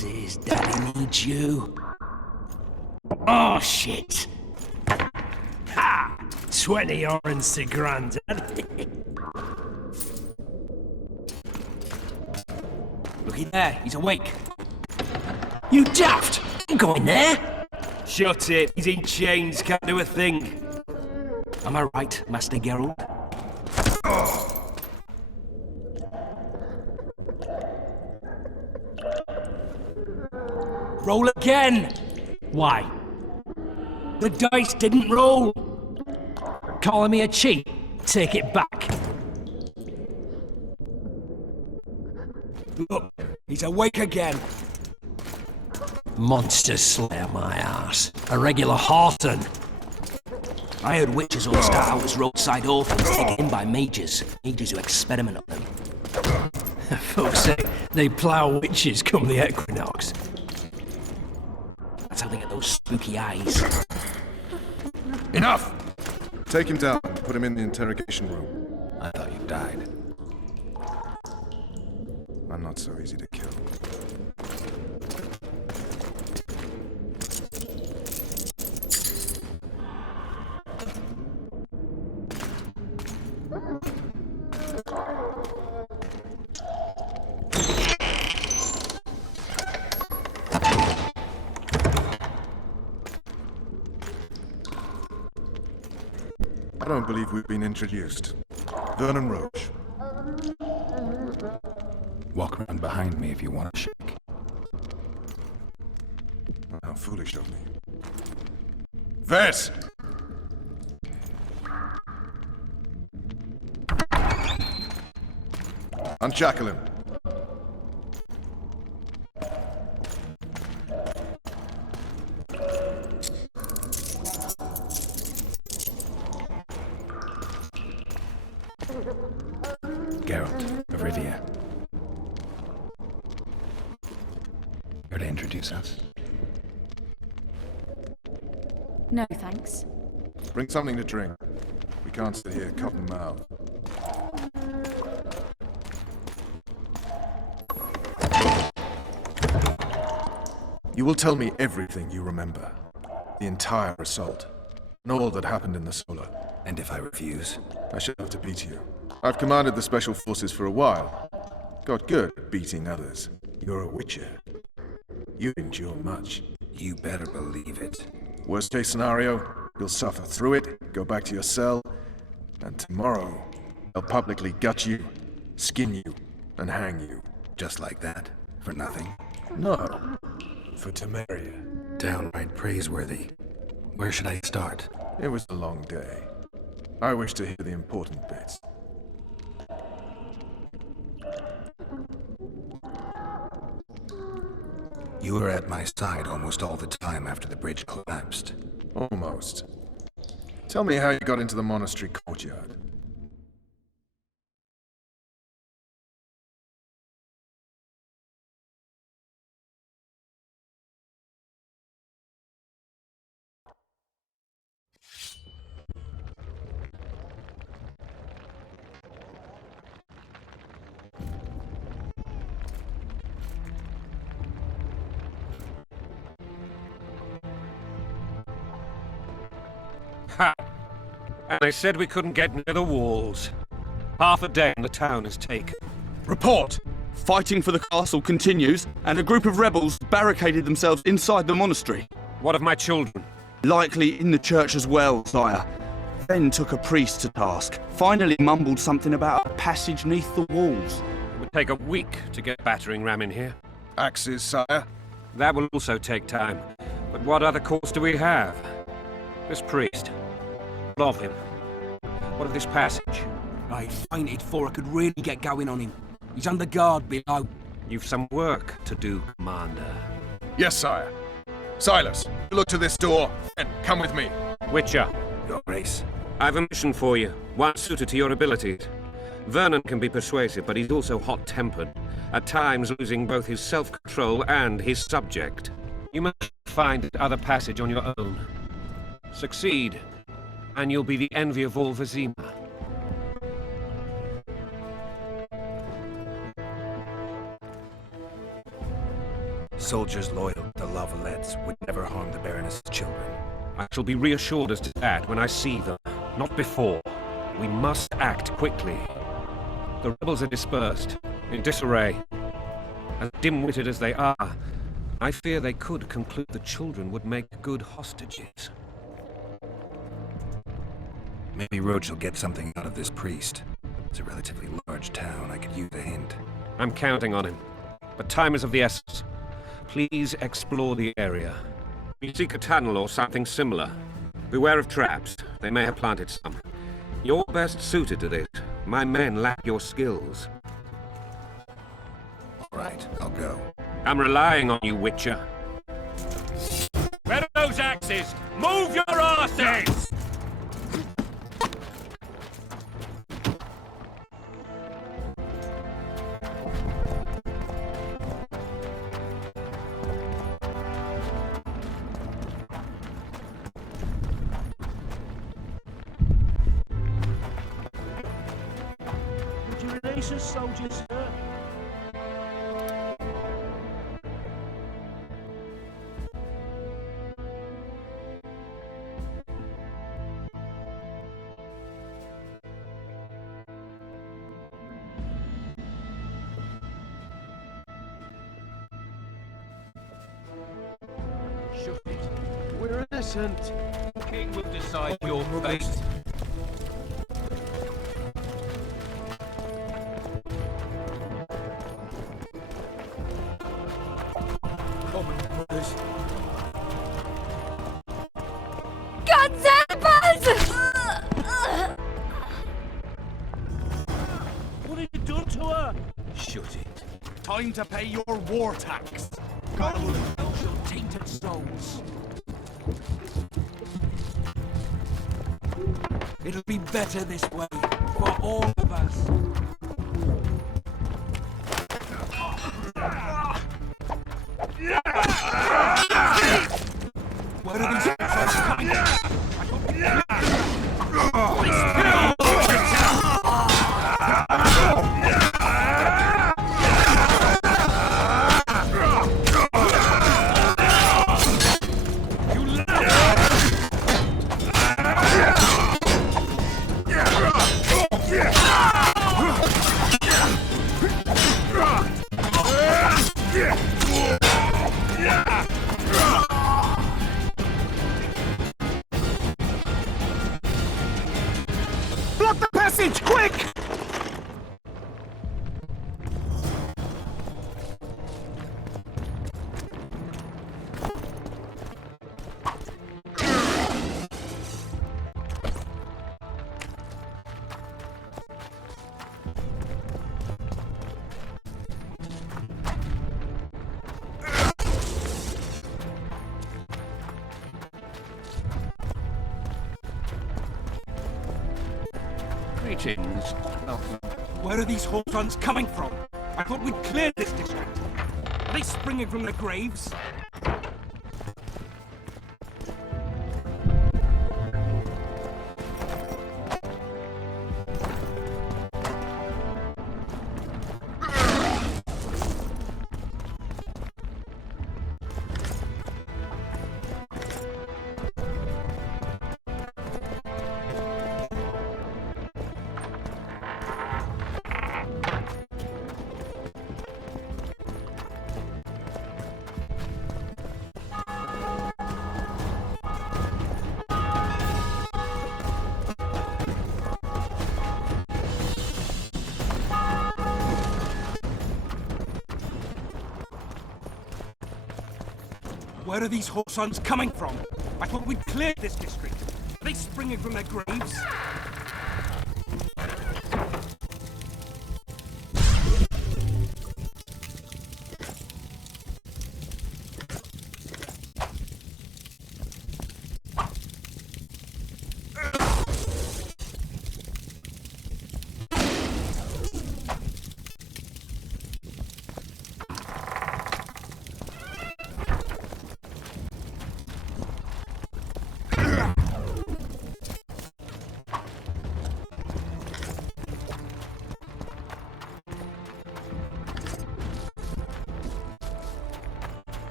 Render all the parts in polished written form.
Mrs. Daddy needs you. Oh, shit. Ha! 20 orange to Grandad. Looky there, he's awake. You daft! Don't go in there! Shut it, he's in chains, can't do a thing. Am I right, Master Geralt? Roll again! Why? The dice didn't roll! Calling me a cheat? Take it back. Look, he's awake again. Monster Slayer, my ass. A regular Horton. I heard witches all start out as roadside orphans taken in by mages. Mages who experiment on them. Folks say they plough witches come the equinox. That's how they get those spooky eyes. Enough! Take him down and put him in the interrogation room. I thought you died. I'm not so easy to kill. I don't believe we've been introduced. Vernon Roche. Walk around behind me if you want to shake. How foolish of me. Vess! Unshackle him. Geralt of Rivia. Here to introduce us. No, thanks. Bring something to drink. We can't sit here cotton-mouthed. You will tell me everything you remember. The entire assault. And all that happened in the Solar. And if I refuse? I shall have to beat you. I've commanded the Special Forces for a while. Got good at beating others. You're a Witcher. You endure much. You better believe it. Worst case scenario, you'll suffer through it, go back to your cell, and tomorrow, they'll publicly gut you, skin you, and hang you. Just like that? For nothing? No. For Temeria. Downright praiseworthy. Where should I start? It was a long day. I wish to hear the important bits. You were at my side almost all the time after the bridge collapsed. Almost. Tell me how you got into the monastery courtyard. Ha! And they said we couldn't get near the walls. Half a day and the town is taken. Report! Fighting for the castle continues, and a group of rebels barricaded themselves inside the monastery. What of my children? Likely in the church as well, sire. Then took a priest to task. Finally mumbled something about a passage neath the walls. It would take a week to get battering ram in here. Axes, sire. That will also take time. But what other course do we have? This priest. What of him? What of this passage? I fainted before I could really get going on him. He's under guard below. You've some work to do, Commander. Yes, sire. Silas, look to this door, and come with me. Witcher, Your Grace. I've a mission for you, one suited to your abilities. Vernon can be persuasive, but he's also hot-tempered, at times losing both his self-control and his subject. You must find other passage on your own. Succeed, and you'll be the envy of all Vizima. Soldiers loyal to Lavalettes would never harm the Baroness's children. I shall be reassured as to that when I see them, not before. We must act quickly. The rebels are dispersed, in disarray. As dim-witted as they are, I fear they could conclude the children would make good hostages. Maybe Roach will get something out of this priest. It's a relatively large town. I could use a hint. I'm counting on him. But time is of the essence. Please explore the area. You seek a tunnel or something similar. Beware of traps. They may have planted some. You're best suited to this. My men lack your skills. All right, I'll go. I'm relying on you, Witcher. Where are those axes? Move your arses! Would you release us, soldiers, sir? Shut it. We're innocent. The king will decide your fate. Common brothers. God help us! What have you done to her? Shut it. Time to pay your war tax. God knows your tainted souls. It'll be better this way, for all of us. Where are these soldiers coming from? Block the passage, quick! Greetings. Where are these Hawthorns coming from? I thought we'd cleared this district. Are they springing from their graves? Where are these Hawthorns coming from? I thought we'd cleared this district. Are they springing from their graves?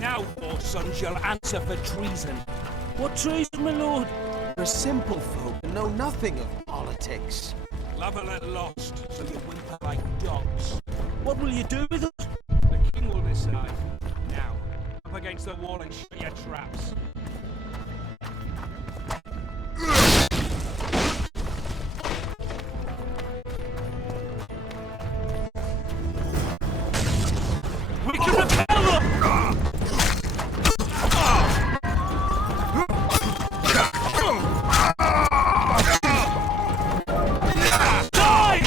Now, poor sons, you'll answer for treason. What treason, my lord? We're simple folk and know nothing of politics. Love a little lost, so you whimper like dogs. What will you do with us? The king will decide. Now, up against the wall and shut your traps. We can repel them! Die!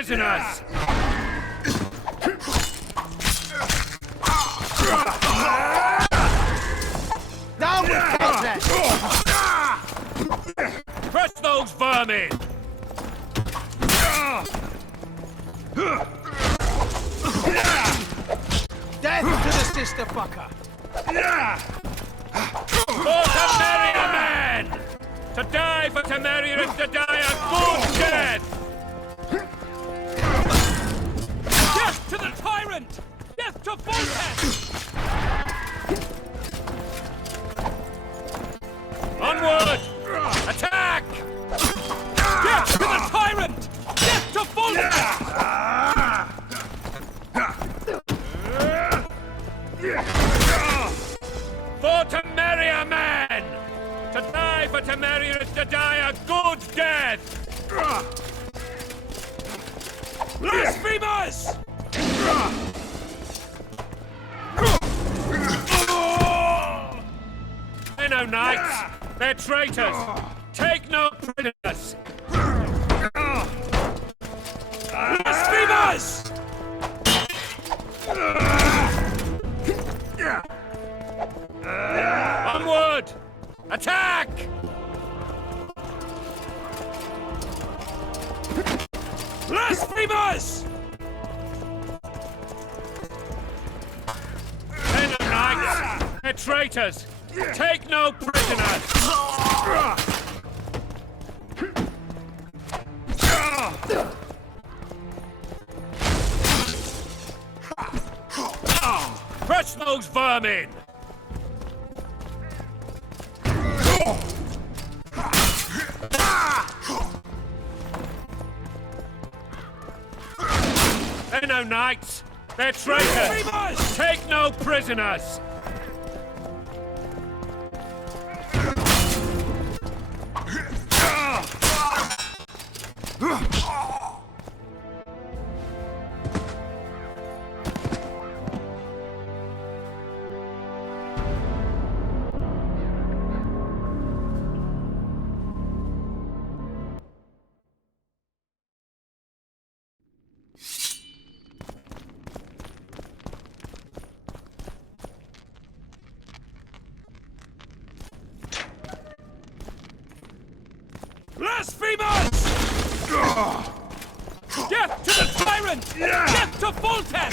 Prisoners! Down with Caltech! Crush those vermin! Death to the sister fucker! For Temeria, man! To die for Temeria is to die a good death! Death to the tyrant! Death to Voltes! Onward! Attack! Death to the tyrant! Death to Voltes! For Temeria, man! To die for Temeria is to die a good death! Blasphemers! They're no knights! They're traitors! Take no prisoners! Blasphemers! Blasphemers! Onward! Attack! Blasphemers! Men of knights! They're traitors! Take no prisoners! Crush those vermin! They're no knights! They're traitors! Take no prisoners! Blasphemers! Death to the tyrant! Death to Fulton!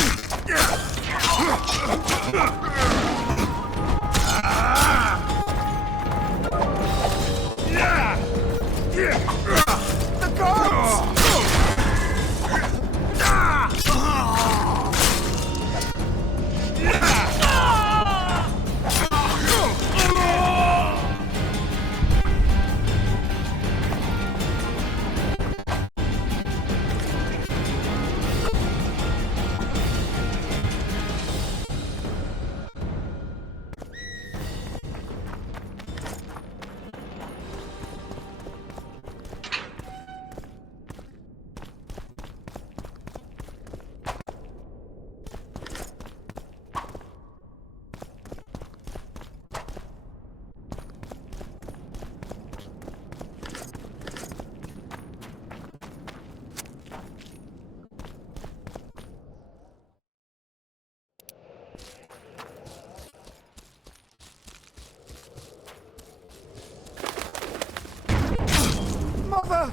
The guards! Mother!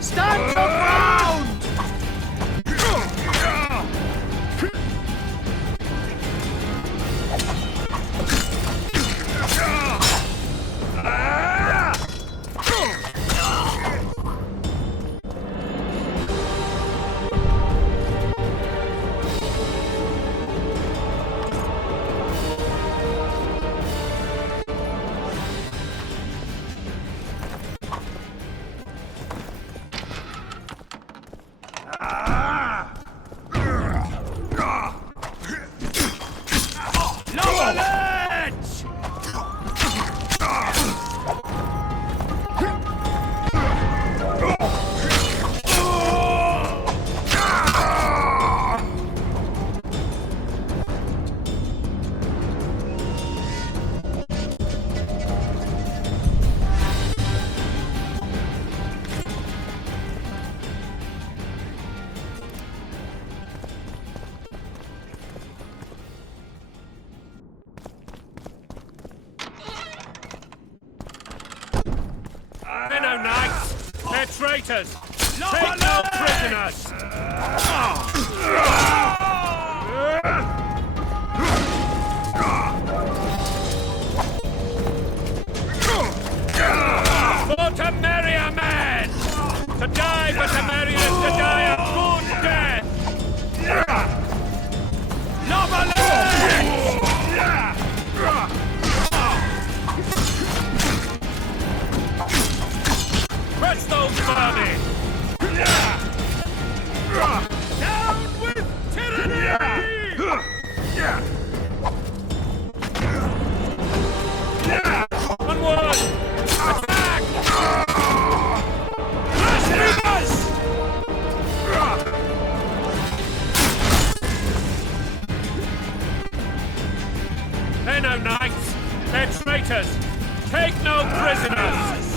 Stand your ground! They're no knights! They're traitors! Take no prisoners! For to marry a man! To die but to marry is to die a good death! Crush those vermin! Down with tyranny! traitors! Take no prisoners!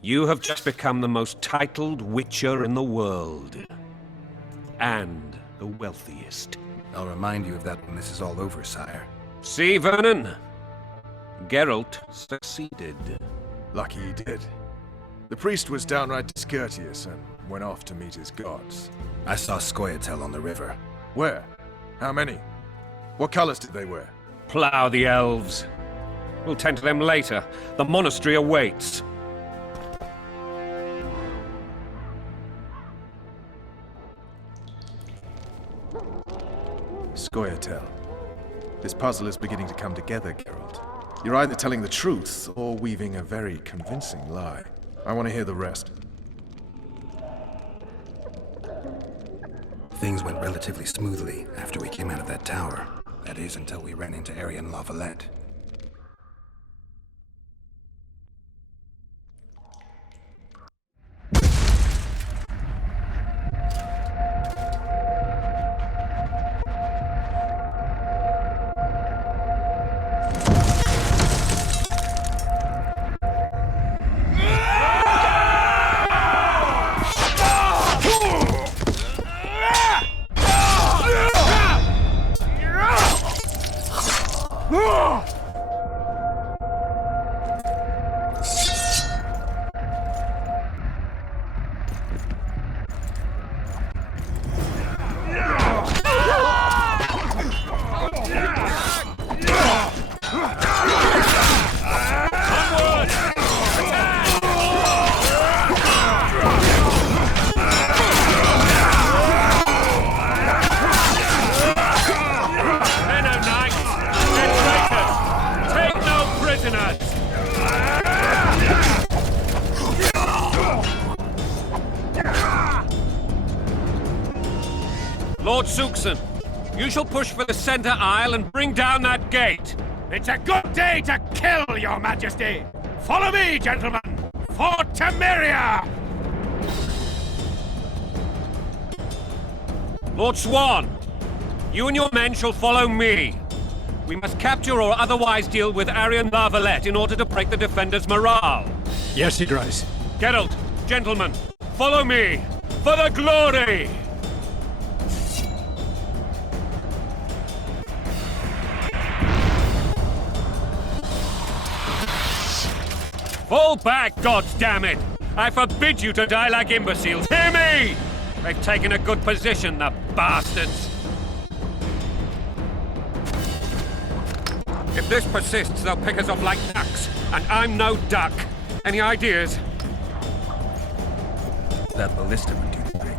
You have just become the most titled Witcher in the world. And the wealthiest. I'll remind you of that when this is all over, sire. See, Vernon? Geralt succeeded. Lucky he did. The priest was downright discourteous and went off to meet his gods. I saw Scoia'tael on the river. Where? How many? What colors did they wear? Plough the elves. We'll tend to them later. The monastery awaits. Scoia'tael. This puzzle is beginning to come together, Geralt. You're either telling the truth or weaving a very convincing lie. I want to hear the rest. Things went relatively smoothly after we came out of that tower. That is, until we ran into Arian Lavalette. Lord Suxon, you shall push for the center aisle and bring down that gate. It's a good day to kill, your majesty! Follow me, gentlemen! For Temeria! Lord Swan, you and your men shall follow me. We must capture or otherwise deal with Arian Lavalette in order to break the defenders' morale. Yes, Your Grace. Geralt, gentlemen, follow me for the glory! Fall back, goddammit! I forbid you to die like imbeciles. Hear me! They've taken a good position, the bastards. If this persists, they'll pick us off like ducks, and I'm no duck. Any ideas? That ballista would do the trick.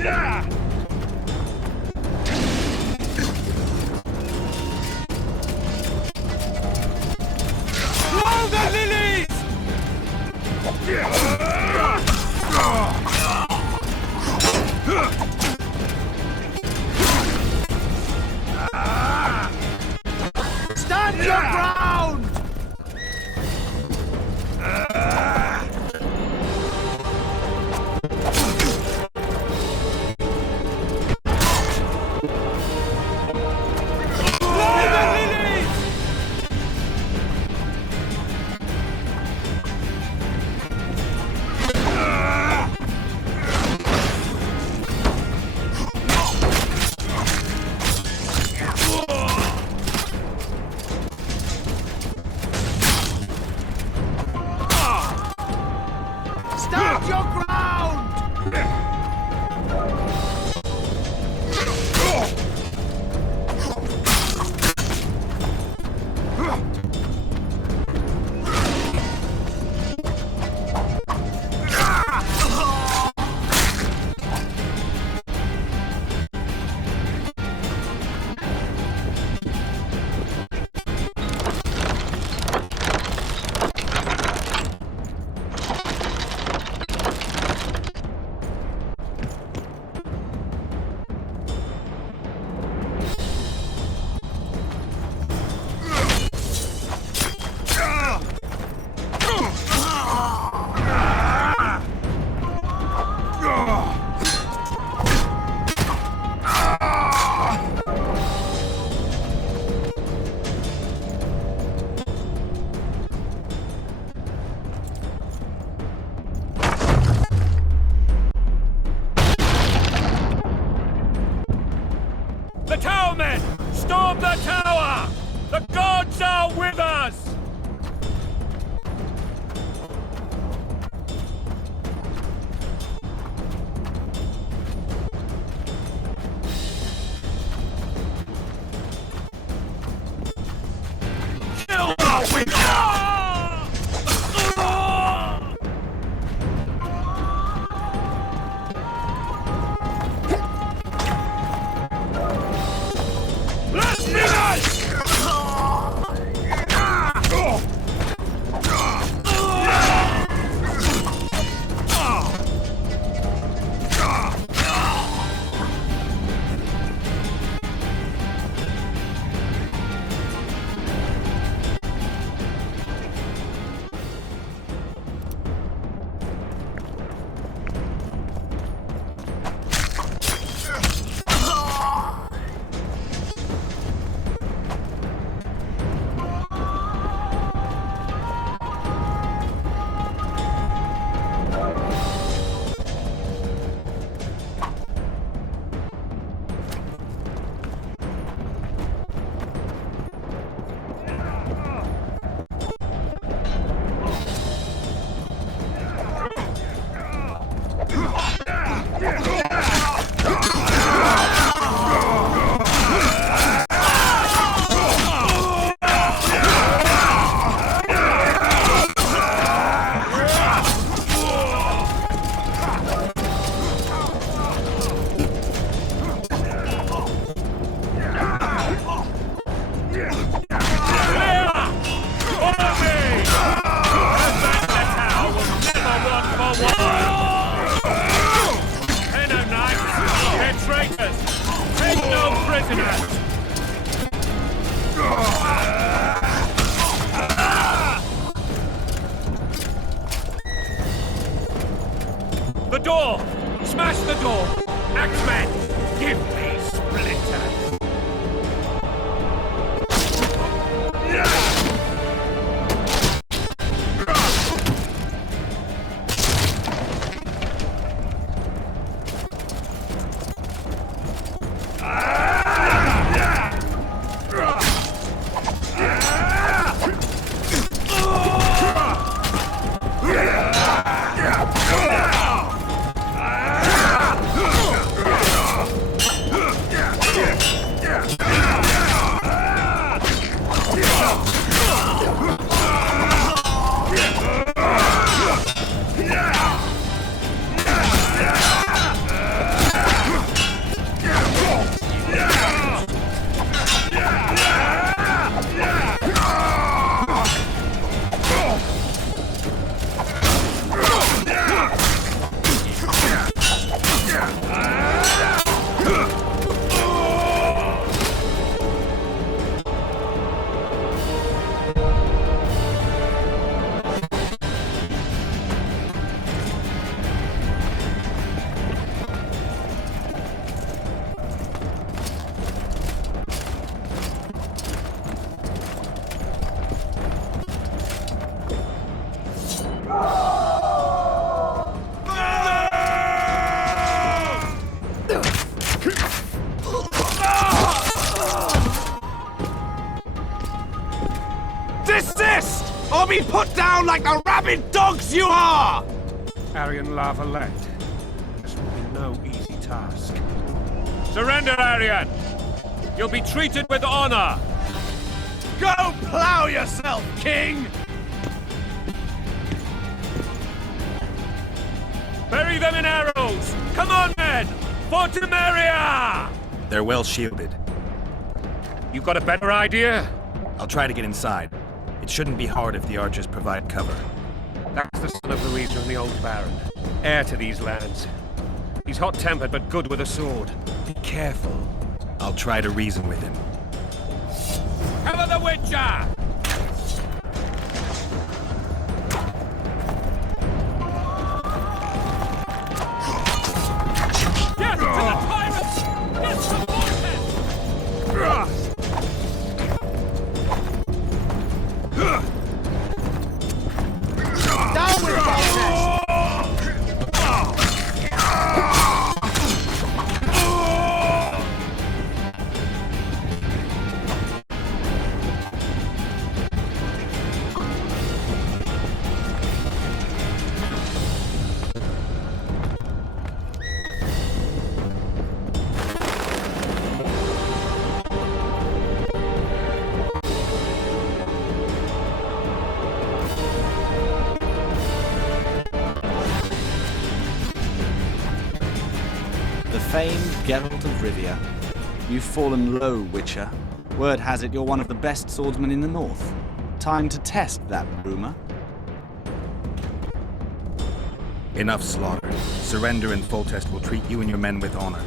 Blow the lilies! Stand your ground! Blow the lilies! Stand your ground! The towermen! Storm the tower! The gods are with us! Kill the witcher! The door! Smash the door! Axemen, give me splinters! be put down like the rabid dogs you are! Aryan Lava-led. This will be no easy task. Surrender, Aryan! You'll be treated with honor! Go plow yourself, king! Bury them in arrows! Come on, men! For Temeria! They're well shielded. You got a better idea? I'll try to get inside. It shouldn't be hard if the archers provide cover. That's the son of Louisa and the old Baron. Heir to these lands. He's hot-tempered but good with a sword. Be careful. I'll try to reason with him. Cover the Witcher! Get to the pirates! Get to the vortex! Down with Voltex! Famed Geralt of Rivia. You've fallen low, Witcher. Word has it you're one of the best swordsmen in the north. Time to test that rumor. Enough slaughter. Surrender and Foltest will treat you and your men with honor.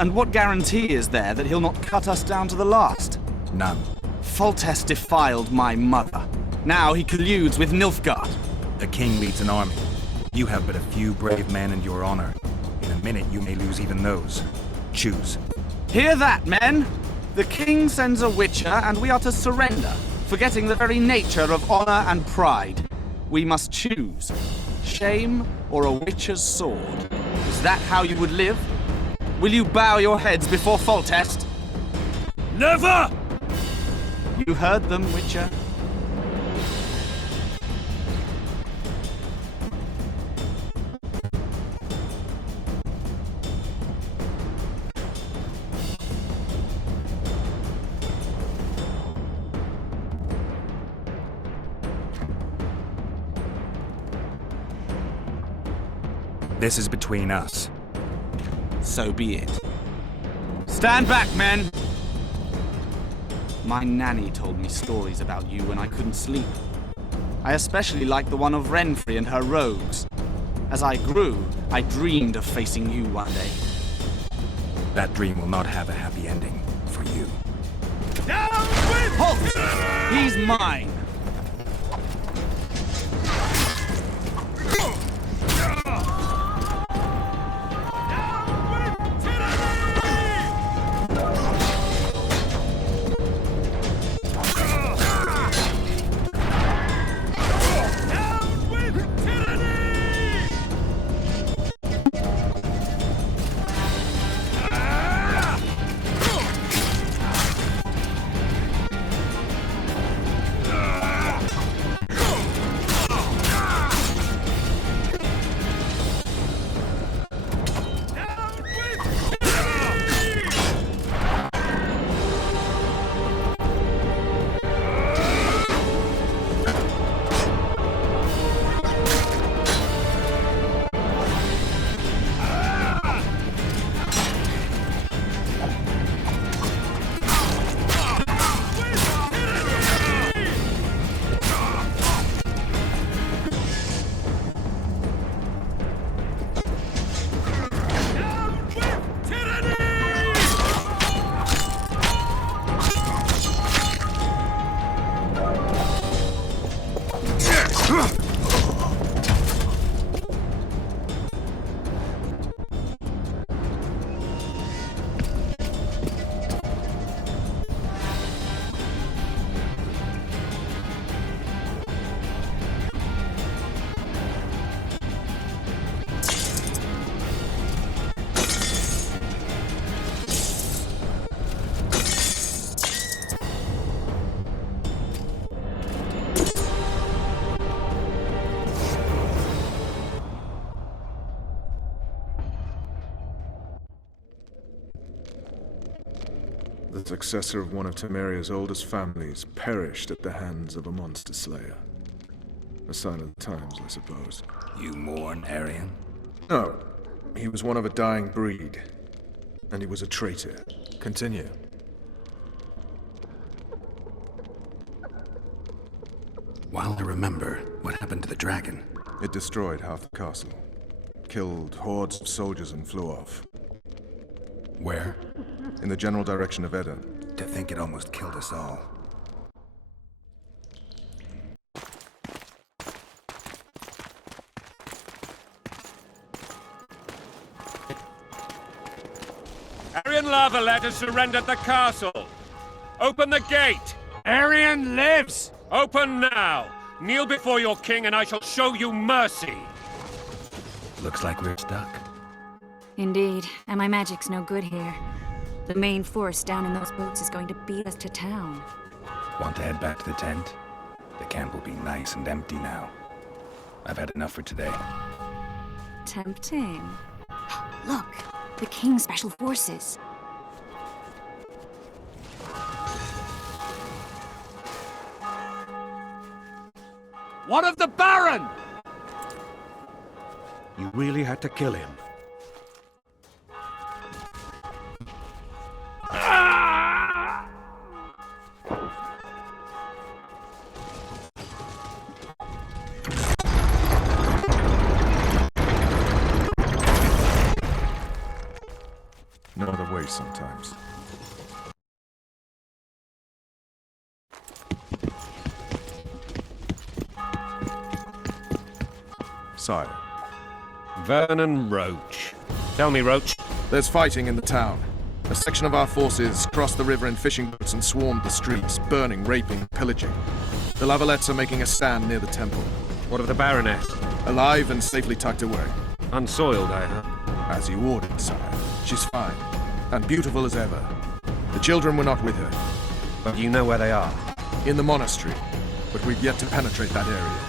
And what guarantee is there that he'll not cut us down to the last? None. Foltest defiled my mother. Now he colludes with Nilfgaard. A king leads an army. You have but a few brave men and your honor. In a minute, you may lose even those. Choose. Hear that, men? The king sends a Witcher, and we are to surrender, forgetting the very nature of honor and pride. We must choose. Shame or a Witcher's sword? Is that how you would live? Will you bow your heads before Foltest? Never! You heard them, Witcher. This is between us. So be it. Stand back, men! My nanny told me stories about you when I couldn't sleep. I especially liked the one of Renfrey and her rogues. As I grew, I dreamed of facing you one day. That dream will not have a happy ending for you. Halt! He's mine! The successor of one of Temeria's oldest families perished at the hands of a monster slayer. A sign of the times, I suppose. You mourn Arian? No. He was one of a dying breed. And he was a traitor. Continue. While I remember, what happened to the dragon? It destroyed half the castle. Killed hordes of soldiers and flew off. Where? In the general direction of Eden. To think it almost killed us all. Arian Lavalet has surrendered the castle. Open the gate. Arian lives! Open now. Kneel before your king and I shall show you mercy. Looks like we're stuck. Indeed, and my magic's no good here. The main force down in those boats is going to beat us to town. Want to head back to the tent? The camp will be nice and empty now. I've had enough for today. Tempting. Look, the King's Special Forces. What of the Baron? You really had to kill him. No other way sometimes. Sire. Vernon Roach. Tell me, Roach. There's fighting in the town. A section of our forces crossed the river in fishing boats and swarmed the streets, burning, raping, pillaging. The Lavalets are making a stand near the temple. What of the Baroness? Alive and safely tucked away. Unsoiled, I heard. As you ordered, sire. She's fine. And beautiful as ever. The children were not with her. But you know where they are? In the monastery. But we've yet to penetrate that area.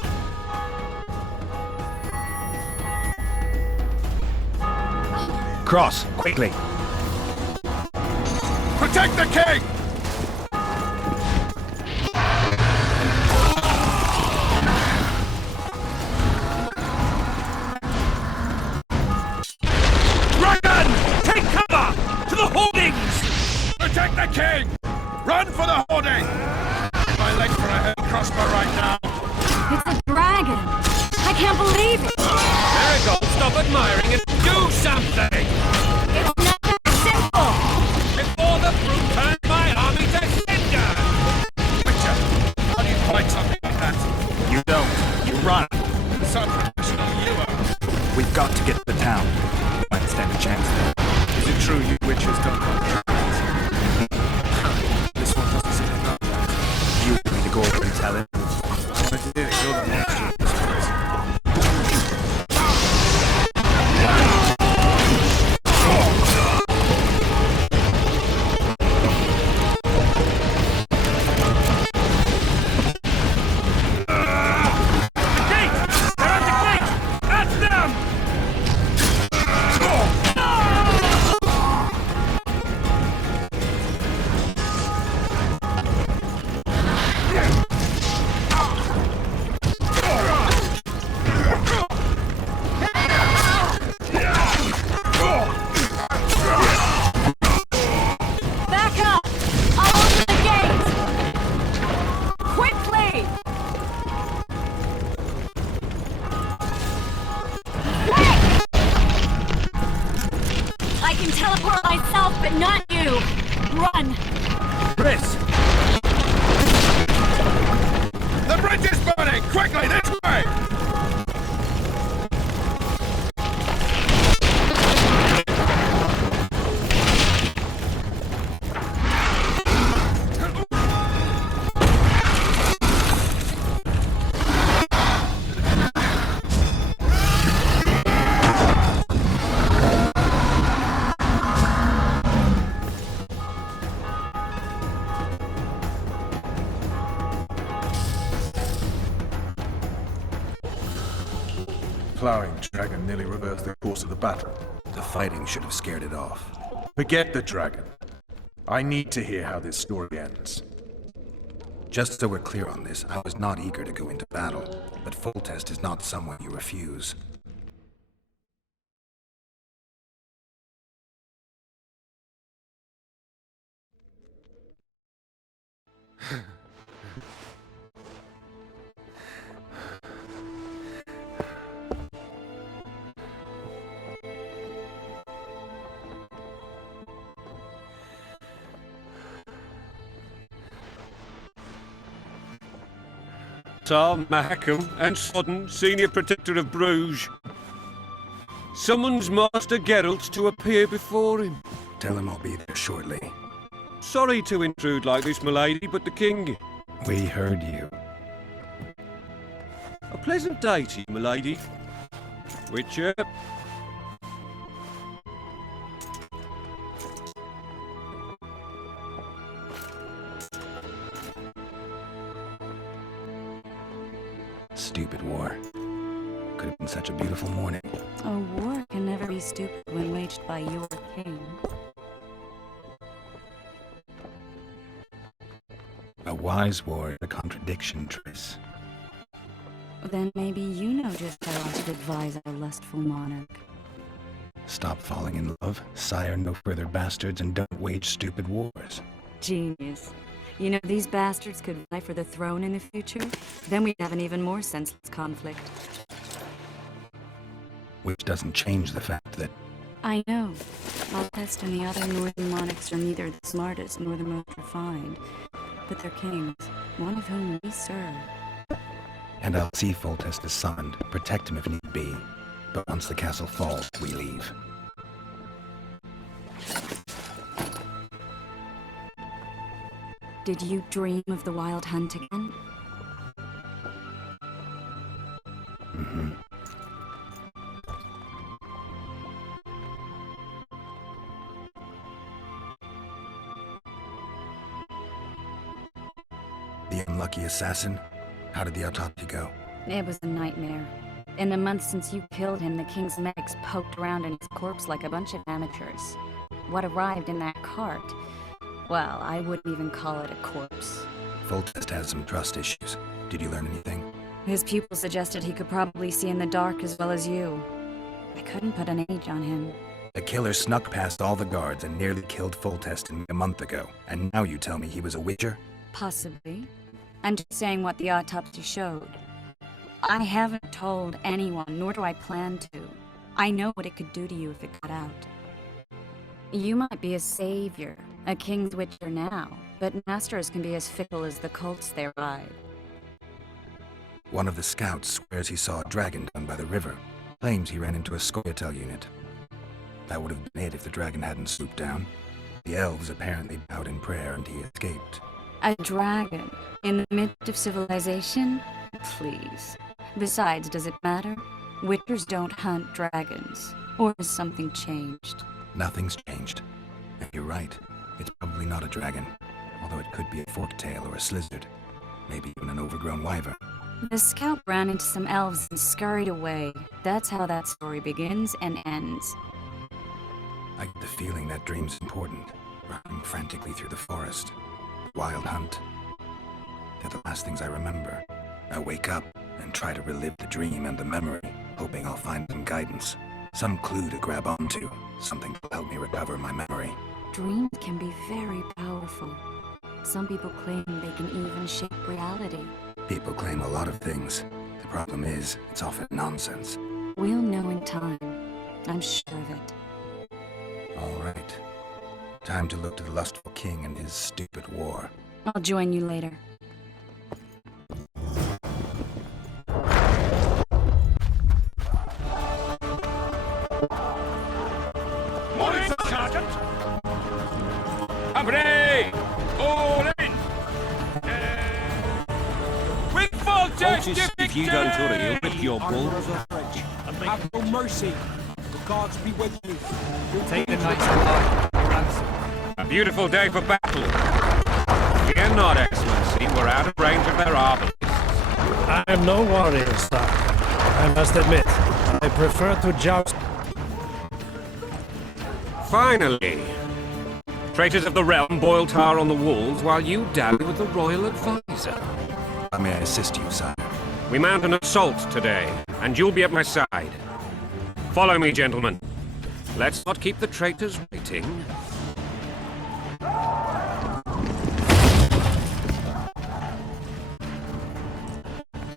Cross, quickly. Protect the king! Dragon! Take cover! To the hoardings! Protect the king! Run for the hoarding! My legs for a heavy crossbow right now. It's a dragon! I can't believe it! Marigold, stop admiring and do something! It's not that simple! Before the fruit turns my army to cinder! Witcher, how do you fight something like that? You don't. You run. Some professional you are. We've got to get to the town. Might stand a chance there. Is it true you witches don't like dragons? This one doesn't seem to know that. You want me to go over and tell him? But you're the monster of this place. Back up! I'll open the gate! Quickly! Quick! I can teleport myself, but not you! Run! Chris! The bridge is burning! Quickly, this way! Plowing dragon nearly reversed the course of the battle. The fighting should have scared it off. Forget the dragon. I need to hear how this story ends. Just so we're clear on this, I was not eager to go into battle, but Foltest is not someone you refuse. Sir Mahakam and Sodden, Senior Protector of Bruges, summons Master Geralt to appear before him. Tell him I'll be there shortly. Sorry to intrude like this, milady, but the king... We heard you. A pleasant day to you, milady. Witcher. Stupid war. Could have been such a beautiful morning. A war can never be stupid when waged by your king. A wise war is a contradiction, Triss. Then maybe you know just how I should advise our lustful monarch. Stop falling in love, sire no further bastards, and don't wage stupid wars. Genius. You know, these bastards could vie for the throne in the future. Then we'd have an even more senseless conflict. Which doesn't change the fact that... I know. Foltest and the other northern monarchs are neither the smartest nor the most refined. But they're kings, one of whom we serve. And I'll see Foltest is summoned, protect him if need be. But once the castle falls, we leave. Did you dream of the wild hunt again? Mm-hmm. The unlucky assassin? How did the autopsy go? It was a nightmare. In the months since you killed him, the king's medics poked around in his corpse like a bunch of amateurs. What arrived in that cart? Well, I wouldn't even call it a corpse. Foltest has some trust issues. Did you learn anything? His pupil suggested he could probably see in the dark as well as you. I couldn't put an age on him. The killer snuck past all the guards and nearly killed Foltest a month ago. And now you tell me he was a Witcher? Possibly. I'm just saying what the autopsy showed. I haven't told anyone, nor do I plan to. I know what it could do to you if it got out. You might be a savior, a king's witcher now, but masters can be as fickle as the cults they ride. One of the scouts swears he saw a dragon down by the river. Claims he ran into a Scoia'tael unit. That would have been it if the dragon hadn't swooped down. The elves apparently bowed in prayer and he escaped. A dragon? In the midst of civilization? Please. Besides, does it matter? Witchers don't hunt dragons. Or has something changed? Nothing's changed. And you're right. It's probably not a dragon. Although it could be a forktail or a slizzard. Maybe even an overgrown wyvern. The scout ran into some elves and scurried away. That's how that story begins and ends. I get the feeling that dream's important. Running frantically through the forest. Wild hunt. They're the last things I remember. I wake up and try to relive the dream and the memory, hoping I'll find some guidance. Some clue to grab onto. Something to help me recover my memory. Dreams can be very powerful. Some people claim they can even shape reality. People claim a lot of things. The problem is, it's often nonsense. We'll know in time. I'm sure of it. All right. Time to look to the lustful king and his stupid war. I'll join you later. Morning, Sergeant! Abre! All in! With Foltest, If you don't hurry, he'll rip your bull. Have no mercy. The gods be with you. Take the knights alive. Ransom. A beautiful day for battle. Fear not, Excellency. We're out of range of their arbalists. I am no warrior, sir. I must admit, I prefer to joust. Finally! Traitors of the realm boil tar on the walls while you dally with the royal advisor. How may I assist you, sire? We mount an assault today, and you'll be at my side. Follow me, gentlemen. Let's not keep the traitors waiting.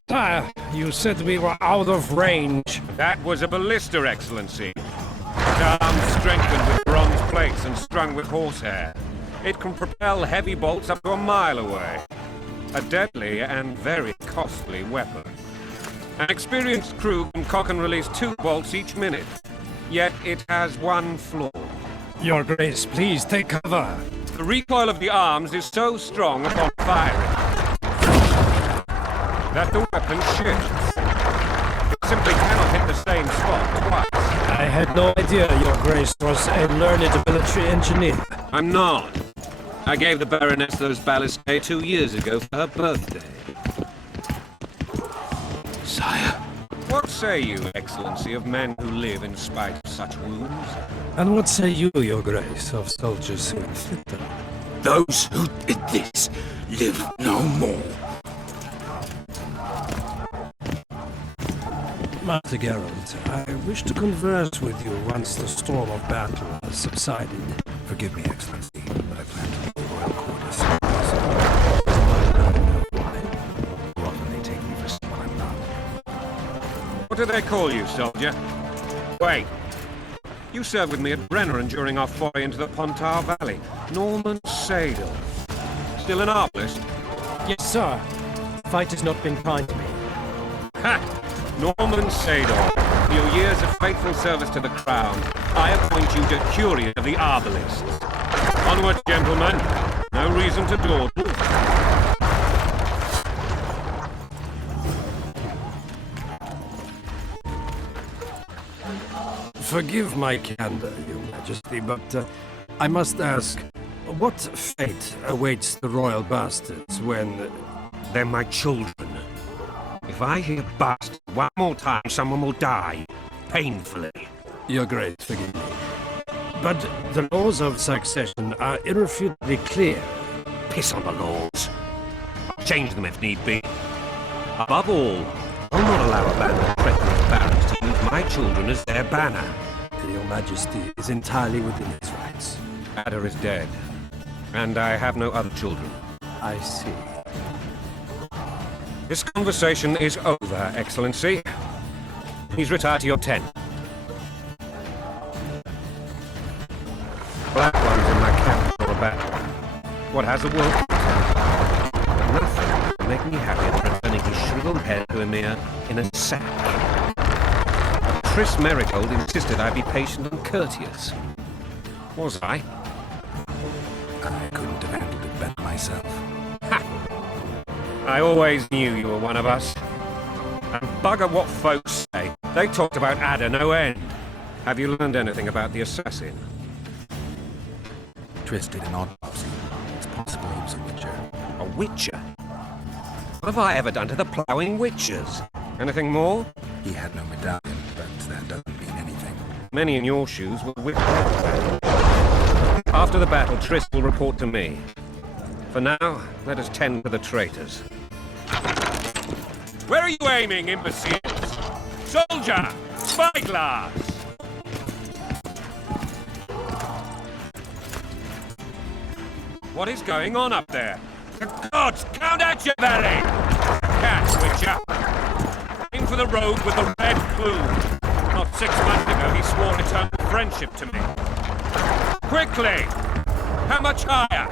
Sire, you said we were out of range. That was a ballista, Excellency. Its arms strengthened with bronze plates and strung with horsehair. It can propel heavy bolts up to a mile away. A deadly and very costly weapon. An experienced crew can cock and release 2 bolts each minute. Yet it has one flaw. Your Grace, please take cover. The recoil of the arms is so strong upon firing that the weapon shifts. It simply cannot hit the same spot twice. I had no idea Your Grace was a learned military engineer. I'm not. I gave the Baroness those ballistae 2 years ago for her birthday. Sire. What say you, Excellency, of men who live in spite of such wounds? And what say you, Your Grace, of soldiers who inflict them? Those who did this live no more. Master Geralt, I wish to converse with you once the storm of battle has subsided. Forgive me, Excellency, but I plan to leave the royal court as soon as possible. Why? Often they take me for someone I'm not. What do they call you, soldier? Wait. You served with me at Brenner during our foray into the Pontar Valley. Norman Sadel. Still an arbalist? Yes, sir. Fight has not been kind to me. Ha! Norman Sador, for your years of faithful service to the crown, I appoint you Decurion of the Arbalists. Onward, gentlemen. No reason to dawdle. Forgive my candor, Your Majesty, but I must ask, what fate awaits the royal bastards when... They're my children. If I hear bastard one more time, someone will die. Painfully. Your Grace, forgive me. But the laws of succession are irrefutably clear. Piss on the laws. I'll change them if need be. Above all, I'll not allow a band of treacherous barons to use my children as their banner. Your Majesty is entirely within his rights. Ada is dead, and I have no other children. I see. This conversation is over, Excellency. Please retire to your tent. Black ones in my camp for a battle. What has a wolf? But nothing will make me happier than turning his shriveled head to Emir in a sack. Triss Merigold insisted I be patient and courteous. Was I? I couldn't have handled it better myself. Ha! I always knew you were one of us. And bugger what folks say. They talked about Ada no end. Have you learned anything about the assassin? Triss did an autopsy. It's possible he was a witcher. A witcher? What have I ever done to the ploughing witchers? Anything more? He had no medallion, but that doesn't mean anything. Many in your shoes were with battle. After the battle, Triss will report to me. For now, let us tend to the traitors. Where are you aiming, imbeciles? Soldier! Spyglass! What is going on up there? The gods, count at you, Barry! Catch, Witcher! Aim for the road with the red plume. Not 6 months ago, he swore eternal friendship to me. Quickly! How much higher?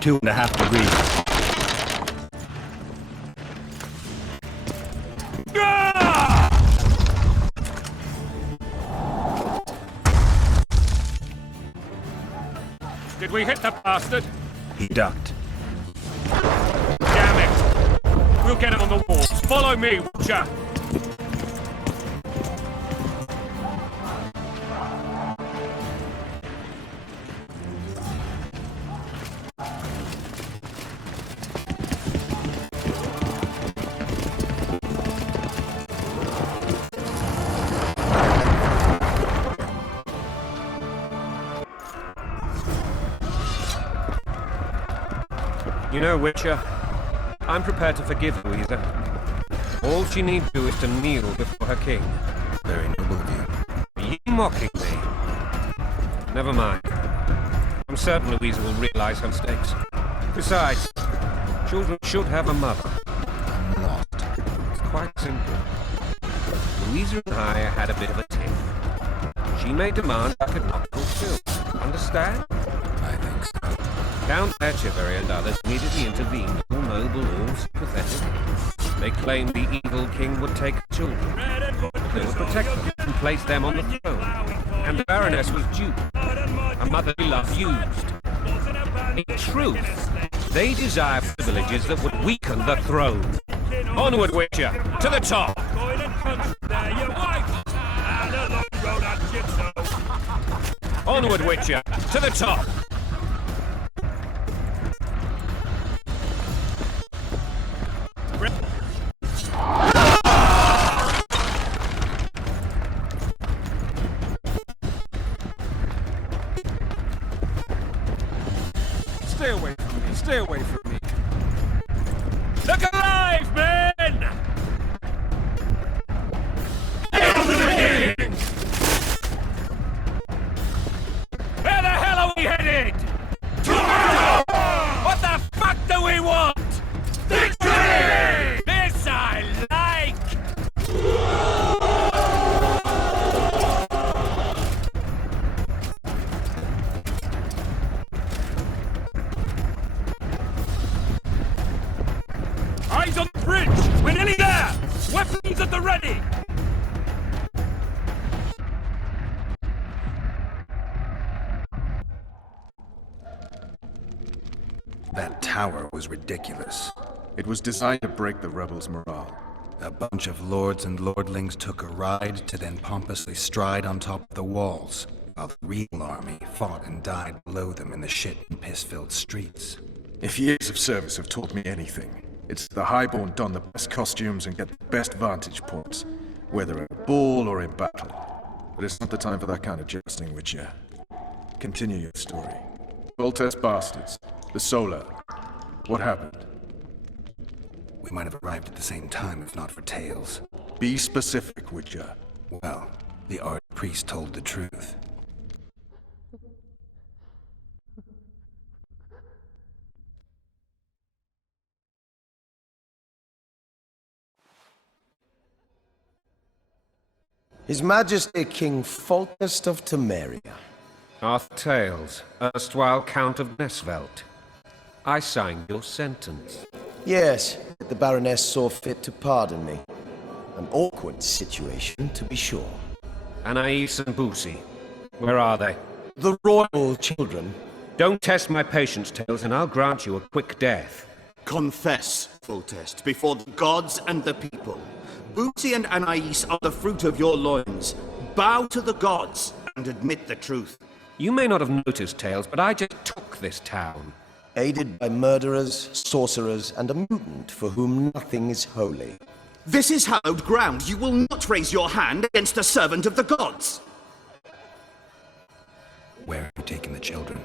Two and a half degrees. Did we hit the bastard? He ducked. Damn it! We'll get him on the walls. Follow me, Witcher! You know, Witcher, I'm prepared to forgive Louisa. All she need do is to kneel before her king. Very noble of you. Are you mocking me? Never mind. I'm certain Louisa will realize her mistakes. Besides, children should have a mother. I'm lost. It's quite simple. Louisa and I had a bit of a tiff. She made demands I could not fulfill. Understand? I think so. Count Etcheverry and others immediately intervened, all noble, all sympathetic. They claimed the evil king would take the children. They would protect them and place them on the throne. And the Baroness was duped. A motherly love used. In truth, they desire privileges that would weaken the throne. Onward, Witcher, to the top! Onward, Witcher, to the top! Stay away from me, stay away from me. Look alive, men! Where the hell are we headed? What the fuck do we want? Victory! This I like! Eyes on the bridge! We're nearly there! Weapons at the ready! That tower was ridiculous. It was designed to break the rebels' morale. A bunch of lords and lordlings took a ride to then pompously stride on top of the walls, while the real army fought and died below them in the shit and piss-filled streets. If years of service have taught me anything, it's the highborn don the best costumes and get the best vantage points, whether at a ball or in battle. But it's not the time for that kind of jousting, Witcher. Continue your story. Voltaire's bastards. The Solar. What happened? We might have arrived at the same time if not for tales. Be specific, Witcher. Well, the archpriest told the truth. His Majesty King Foltest of Temeria. Arthur Tales, erstwhile Count of Nesvelt. I signed your sentence. Yes, the Baroness saw fit to pardon me. An awkward situation, to be sure. Anais and Boosie, where are they? The royal children. Don't test my patience, Tales, and I'll grant you a quick death. Confess, Foltest, before the gods and the people. Bootsy and Anais are the fruit of your loins. Bow to the gods and admit the truth. You may not have noticed, Tales, but I just took this town. Aided by murderers, sorcerers, and a mutant for whom nothing is holy. This is hallowed ground. You will not raise your hand against a servant of the gods. Where have you taken the children?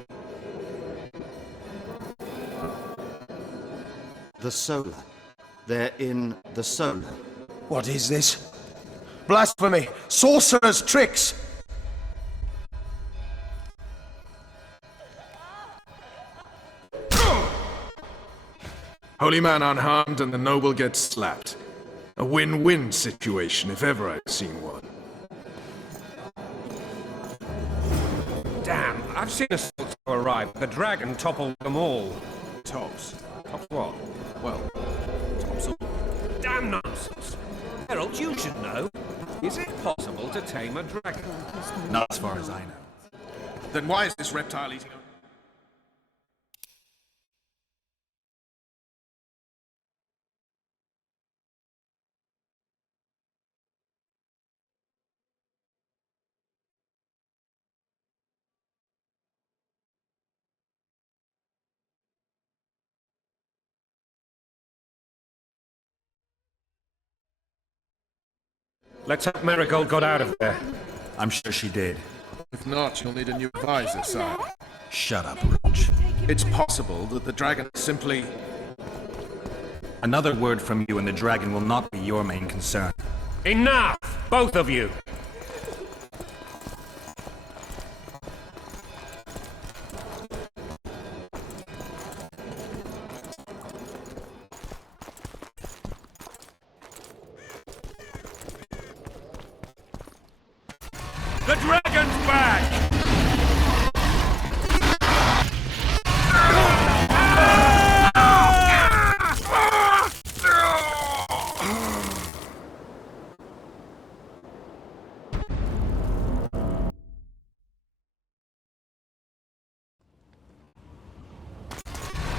The Solar. They're in the Solar. What is this? Blasphemy! Sorcerer's tricks! Holy man unharmed and the noble gets slapped. A win-win situation, if ever I've seen one. Damn, I've seen a Assault arrive. The dragon toppled them all. Tops. Tops what? Well, tops all. Damn nonsense. Herald, you should know. Is it possible to tame a dragon? Not as far as I know. Then why is this reptile eating? Let's hope Marigold got out of there. I'm sure she did. If not, you'll need a new advisor, sire. Shut up, Roach. It's possible that the dragon simply... Another word from you and the dragon will not be your main concern. Enough! Both of you! The dragon's back!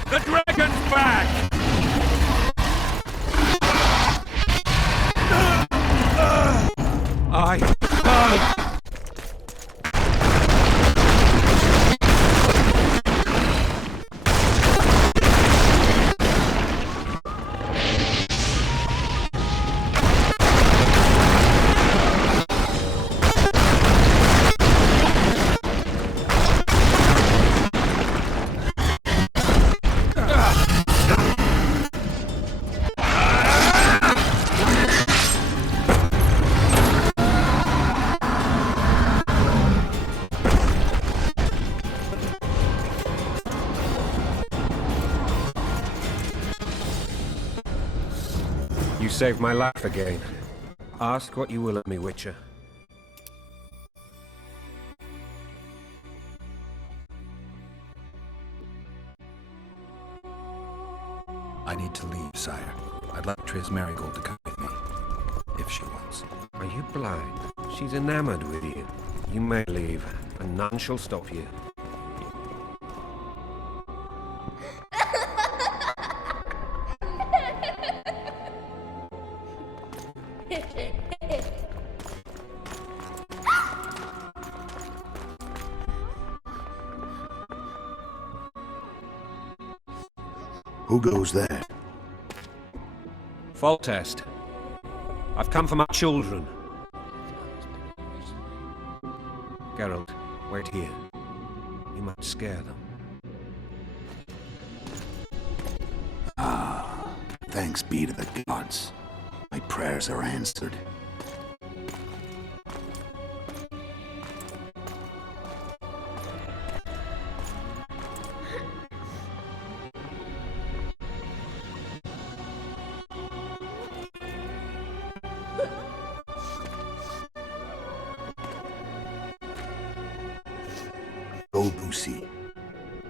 The dragon's back! You saved my life again. Ask what you will of me, Witcher. I need to leave, sire. I'd like Triss Marigold to come with me, if she wants. Are you blind? She's enamored with you. You may leave, and none shall stop you. Who goes there? Fault test. I've come for my children. Geralt, wait here. You might scare them. Thanks be to the gods. My prayers are answered. Go, Lucy.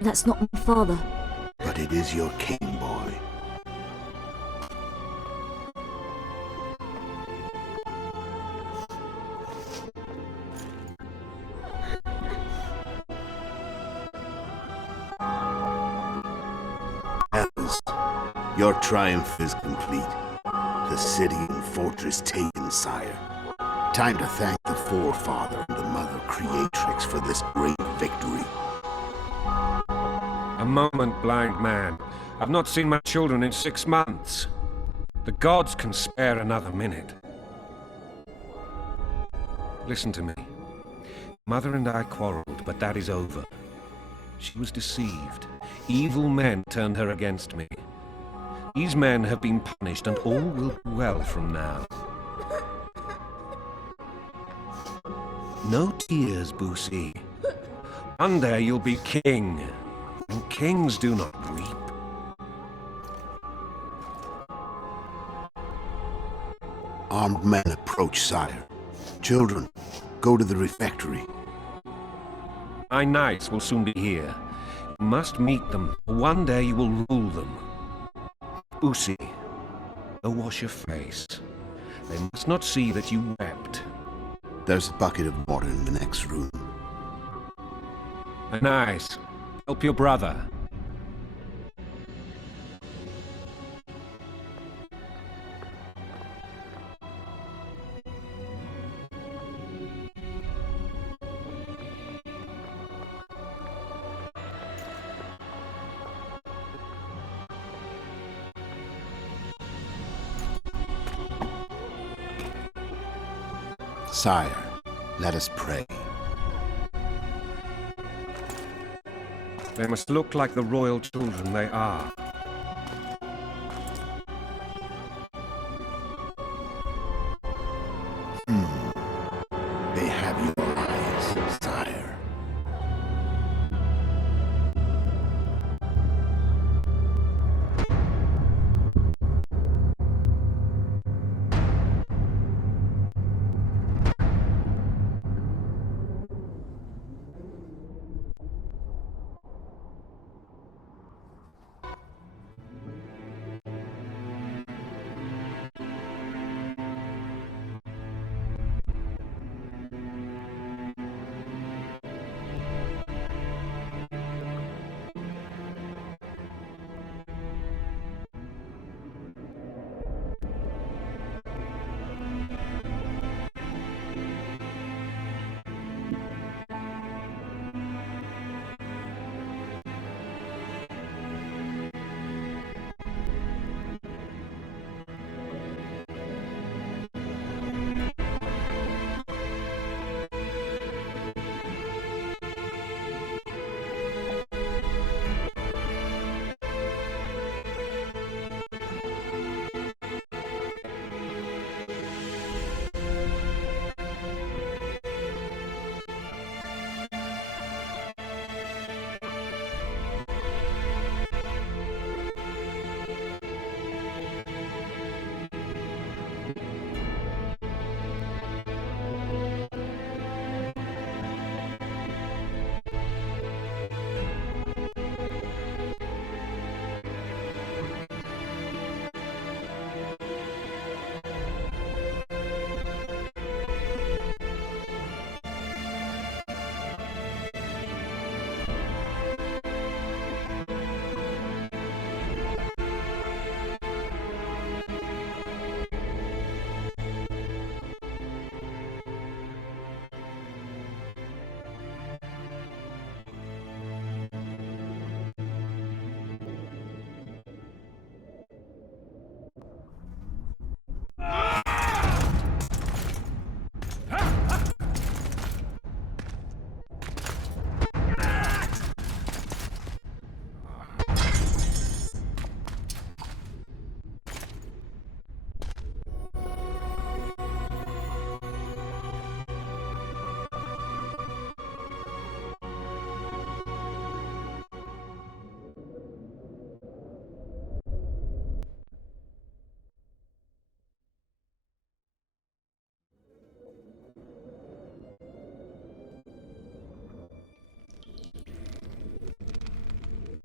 That's not my father. But it is your king, boy. Hells, your triumph is complete. The city and fortress taken, sire. Time to thank the forefather and the mother creatrix for this great victory. A moment, blind man. I've not seen my children in 6 months. The gods can spare another minute. Listen to me. Mother and I quarreled, but that is over. She was deceived. Evil men turned her against me. These men have been punished, and all will be well from now. No tears, Boosie. One day you'll be king, and kings do not weep. Armed men approach, sire. Children, go to the refectory. My knights will soon be here. You must meet them. One day you will rule them. Boosie, go wash your face. They must not see that you wept. There's a bucket of water in the next room. Nice. Help your brother. Sire, let us pray. They must look like the royal children they are. They have your eyes, sire.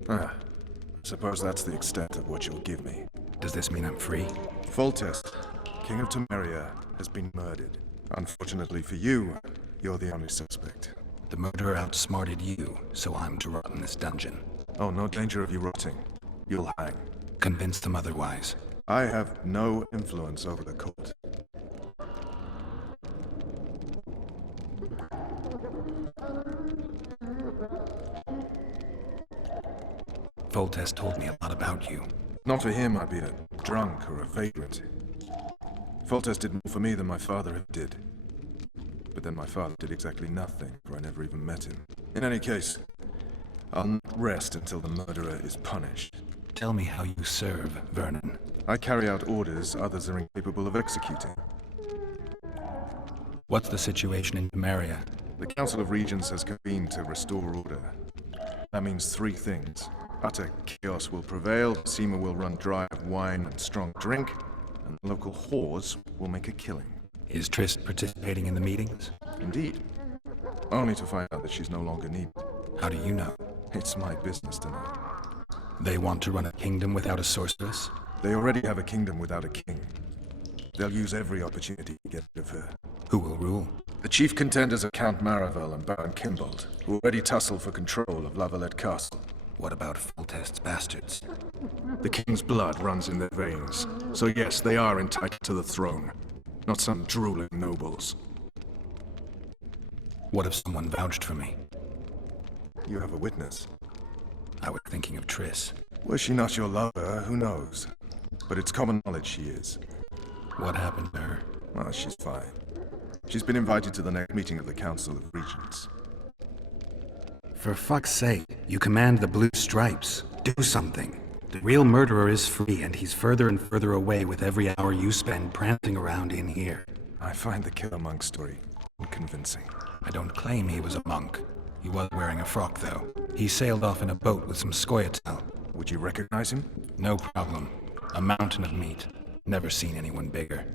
I suppose that's the extent of what you'll give me. Does this mean I'm free? Foltest, King of Temeria, has been murdered. Unfortunately for you, you're the only suspect. The murderer outsmarted you, so I'm to rot in this dungeon. Oh, no danger of you rotting. You'll hang. Convince them otherwise. I have no influence over the court. Foltest told me a lot about you. Not for him, I'd be a drunk or a vagrant. Foltest did more for me than my father ever did. But then my father did exactly nothing, for I never even met him. In any case, I'll not rest until the murderer is punished. Tell me how you serve, Vernon. I carry out orders others are incapable of executing. What's the situation in Temeria? The Council of Regents has convened to restore order. That means three things. Utter chaos will prevail, Seema will run dry of wine and strong drink, and the local whores will make a killing. Is Triss participating in the meetings? Indeed. Only to find out that she's no longer needed. How do you know? It's my business to know. They want to run a kingdom without a sorceress? They already have a kingdom without a king. They'll use every opportunity to get rid of her. Who will rule? The chief contenders are Count Maravel and Baron Kimbold, who already tussle for control of Lavalette Castle. What about Foltest's bastards? The king's blood runs in their veins, so yes, they are entitled to the throne. Not some drooling nobles. What if someone vouched for me? You have a witness. I was thinking of Triss. Was she not your lover? Who knows? But it's common knowledge she is. What happened to her? Oh, she's fine. She's been invited to the next meeting of the Council of Regents. For fuck's sake, you command the Blue Stripes. Do something. The real murderer is free, and he's further and further away with every hour you spend prancing around in here. I find the Killer Monk story unconvincing. I don't claim he was a monk. He was wearing a frock, though. He sailed off in a boat with some Scoia'tael. Would you recognize him? No problem. A mountain of meat. Never seen anyone bigger.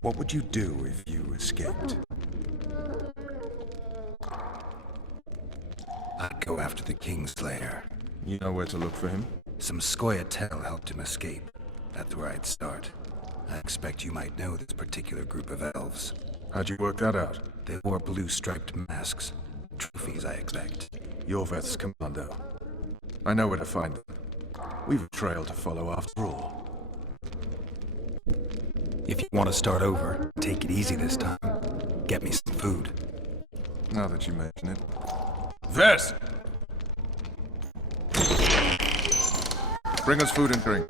What would you do if you escaped? I'd go after the Kingslayer. You know where to look for him? Some Scoia'tael helped him escape. That's where I'd start. I expect you might know this particular group of elves. How'd you work that out? They wore blue striped masks. Trophies, I expect. You're Veth's commando. I know where to find them. We've a trail to follow after all. If you want to start over, take it easy this time. Get me some food. Now that you mention it. Veth! Bring us food and drink.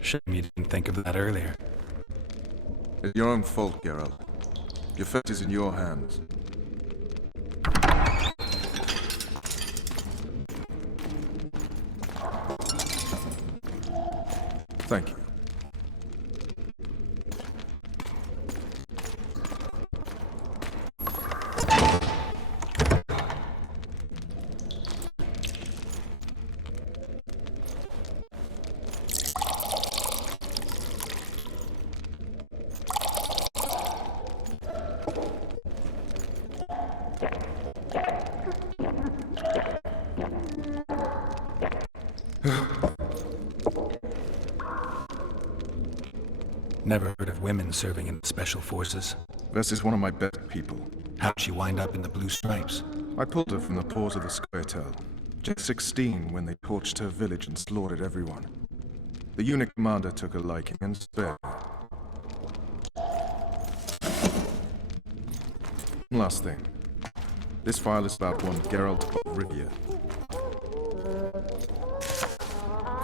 Shame you didn't think of that earlier. It's your own fault, Geralt. Your fate is in your hands. Thank you. Never heard of women serving in special forces. Vess is one of my best people. How'd she wind up in the Blue Stripes? I pulled her from the paws of the Scoia'tael. Just 16 when they torched her village and slaughtered everyone. The eunuch commander took a liking and spared her. One last thing. This file is about one Geralt of Rivia.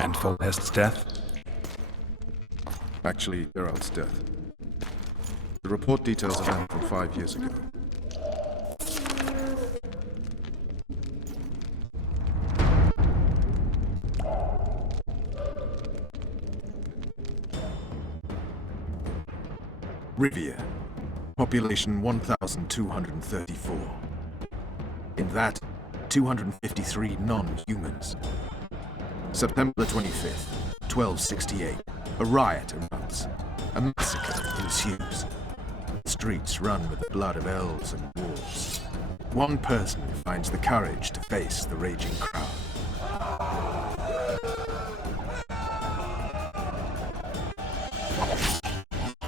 And Foltest's death? Actually, Geralt's death. The report details event from 5 years ago. Rivia. Population 1,234. In that, 253 non-humans. September the 25th, 1268. A riot erupts. A massacre ensues. The streets run with the blood of elves and wolves. One person finds the courage to face the raging crowd.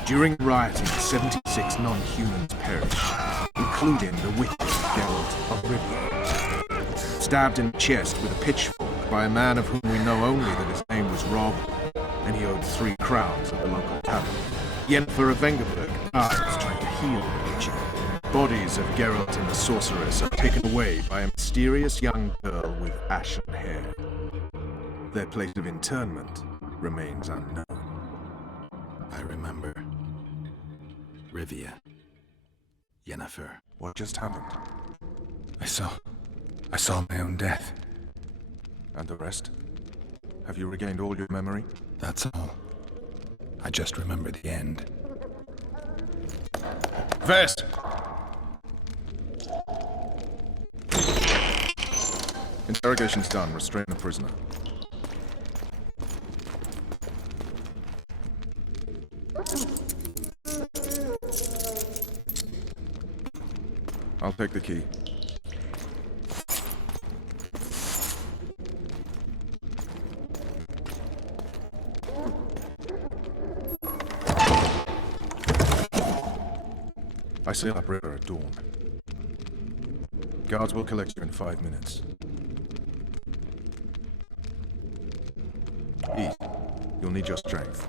During the rioting, 76 non-humans perish, including the witcher Geralt of Rivia. Stabbed in the chest with a pitchfork by a man of whom we know only that his name was Rob, and he owed 3 crowns at the local tavern. Yennefer of Vengerberg dies trying to heal the witcher. Bodies of Geralt and the sorceress are taken away by a mysterious young girl with ashen hair. Their place of interment remains unknown. I remember. Rivia. Yennefer. What just happened? I saw my own death. And the rest? Have you regained all your memory? That's all. I just remember the end. Vest! Interrogation's done. Restrain the prisoner. I'll take the key. I sail upriver at dawn. Guards will collect you in 5 minutes. Eat. You'll need your strength.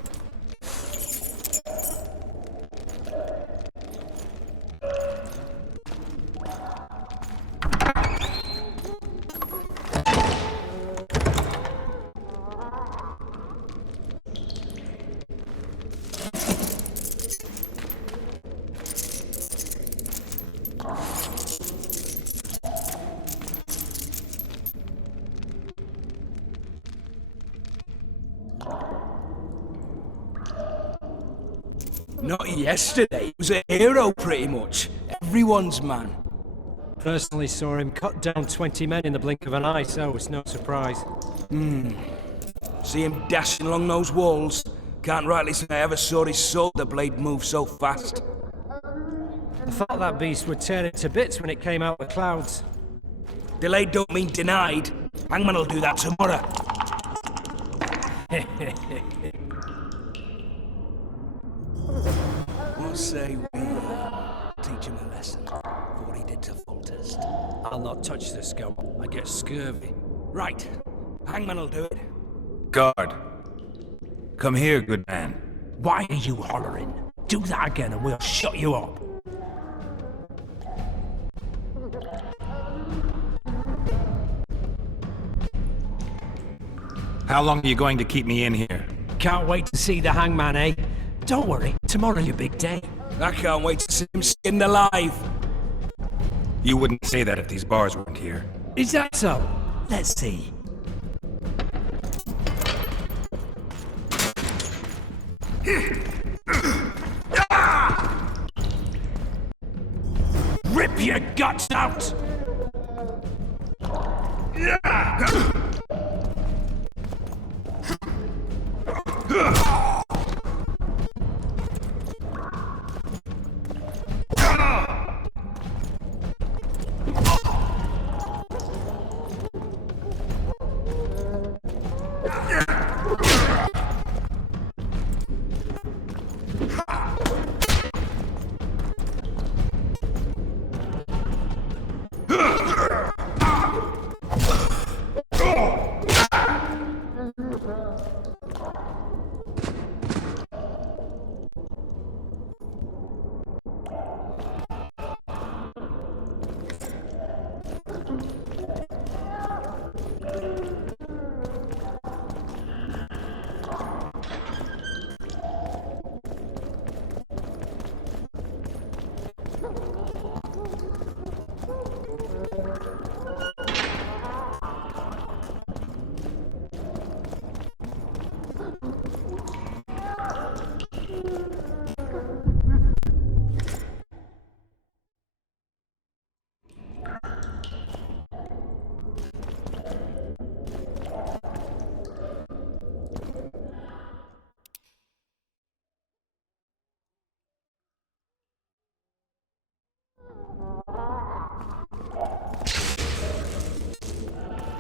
Not yesterday. He was a hero, pretty much. Everyone's man. Personally saw him cut down 20 men in the blink of an eye, so it's no surprise. See him dashing along those walls. Can't rightly say I ever saw his sword the blade move so fast. I thought that beast would tear it to bits when it came out of the clouds. Delayed don't mean denied. Hangman will do that tomorrow. What say we teach him a lesson for what he did to Foltest? I'll not touch the scum. I get scurvy. Right. Hangman will do it. Guard. Come here, good man. Why are you hollering? Do that again and we'll shut you up. How long are you going to keep me in here? Can't wait to see the hangman, eh? Don't worry, tomorrow's your big day. I can't wait to see him skinned alive. You wouldn't say that if these bars weren't here. Is that so? Let's see. Rip your guts out!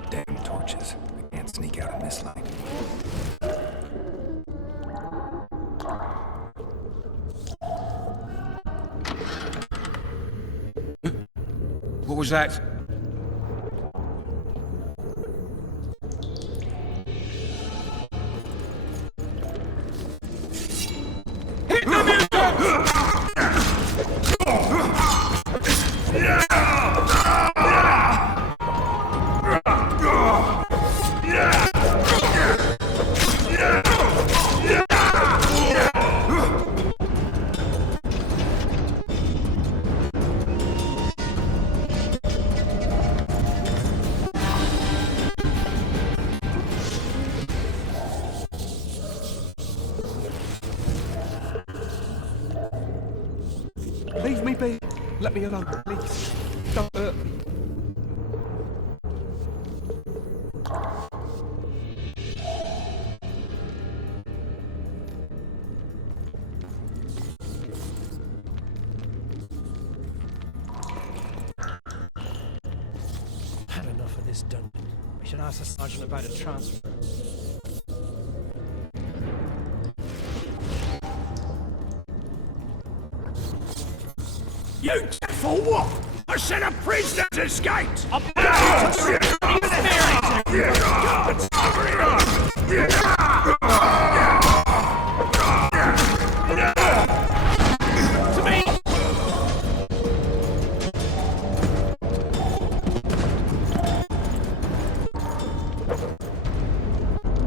Damn torches. I can't sneak out in this light. What was that? Hit the music! Leave me be. Let me alone, please. Don't hurt me. Had enough of this dungeon. We should ask the sergeant about a transfer. You for what? I said a prisoner's escaped!